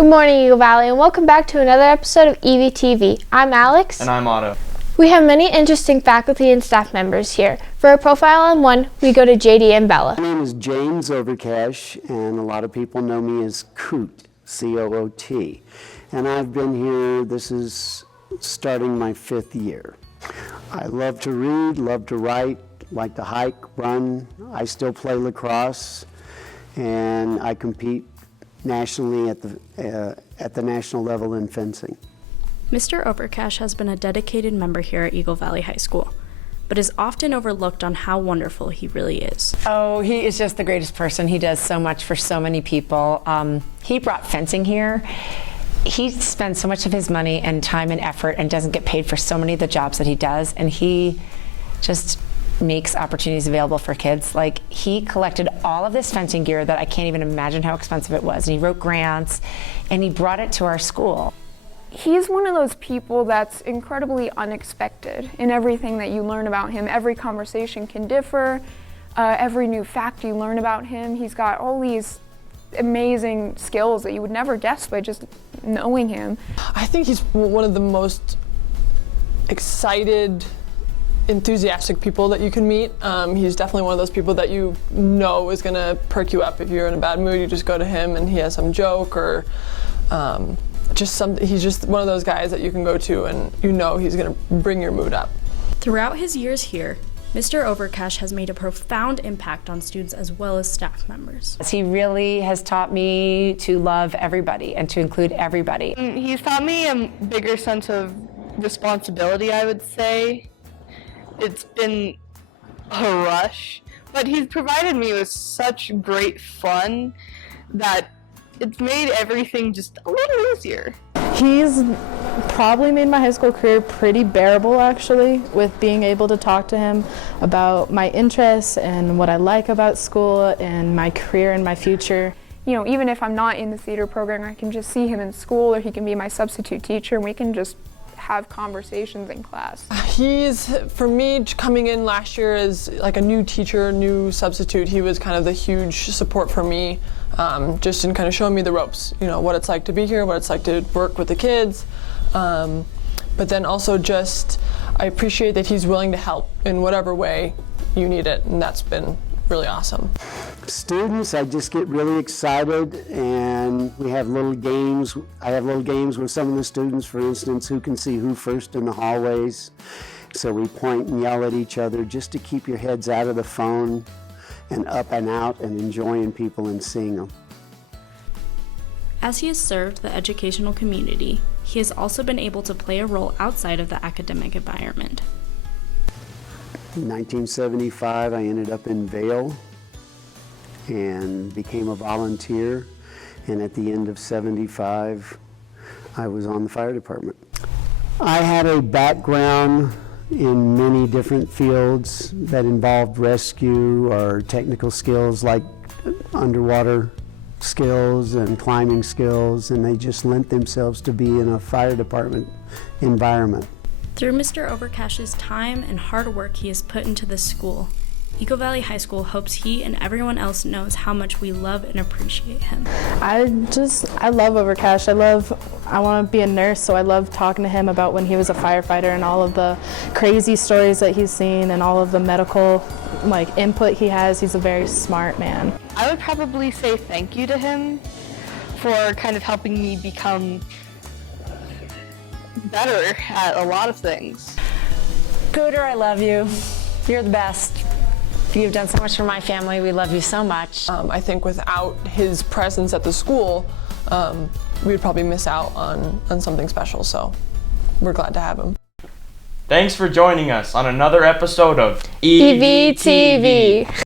Good morning, Eagle Valley, and welcome back to another episode of EVTV. I'm Alex. And I'm Otto. We have many interesting faculty and staff members here. For a profile on one, we go to JD and Bella. My name is James Overcash, and a lot of people know me as Coot, C-O-O-T. And I've been here, this is starting my 5th year. I love to read, love to write, like to hike, run. I still play lacrosse, and I compete nationally at the national level in fencing. Mr. Overcash has been a dedicated member here at Eagle Valley High School, but is often overlooked on how wonderful he really is. Oh, he is just the greatest person. He does so much for so many people. He brought fencing here. He spends so much of his money and time and effort and doesn't get paid for so many of the jobs that he does, and he just makes opportunities available for kids. Like, he collected all of this fencing gear that I can't even imagine how expensive it was, and he wrote grants, and he brought it to our school. He's one of those people that's incredibly unexpected in everything that you learn about him. Every conversation can differ, every new fact you learn about him. He's got all these amazing skills that you would never guess by just knowing him. I think he's one of the most excited, enthusiastic people that you can meet. He's definitely one of those people that you know is gonna perk you up. If you're in a bad mood, you just go to him and he has some joke or he's just one of those guys that you can go to and you know he's gonna bring your mood up. Throughout his years here, Mr. Overcash has made a profound impact on students as well as staff members. He really has taught me to love everybody and to include everybody. He's taught me a bigger sense of responsibility, I would say. It's been a rush, but he's provided me with such great fun that it's made everything just a little easier. He's probably made my high school career pretty bearable, actually, with being able to talk to him about my interests and what I like about school and my career and my future. You know, even if I'm not in the theater program, I can just see him in school, or he can be my substitute teacher, and we can just have conversations in class. For me, coming in last year as like a new teacher, new substitute, he was kind of the huge support for me, just in kind of showing me the ropes, you know, what it's like to be here, what it's like to work with the kids. But then also I appreciate that he's willing to help in whatever way you need it, and that's been really awesome. Students, I just get really excited, and we have little games. I have little games with some of the students, for instance, who can see who first in the hallways. So we point and yell at each other just to keep your heads out of the phone and up and out and enjoying people and seeing them. As he has served the educational community, he has also been able to play a role outside of the academic environment. In 1975, I ended up in Vail and became a volunteer, and at the end of 75, I was on the fire department. I had a background in many different fields that involved rescue or technical skills like underwater skills and climbing skills, and they just lent themselves to be in a fire department environment. Through Mr. Overcash's time and hard work he has put into this school, Eagle Valley High School hopes he and everyone else knows how much we love and appreciate him. I love Overcash. I want to be a nurse, so I love talking to him about when he was a firefighter and all of the crazy stories that he's seen and all of the medical input he has. He's a very smart man. I would probably say thank you to him for kind of helping me become better at a lot of things. Cooter, I love you. You're the best. You've done so much for my family. We love you so much. I think without his presence at the school, we would probably miss out on something special, so we're glad to have him. Thanks for joining us on another episode of EVTV.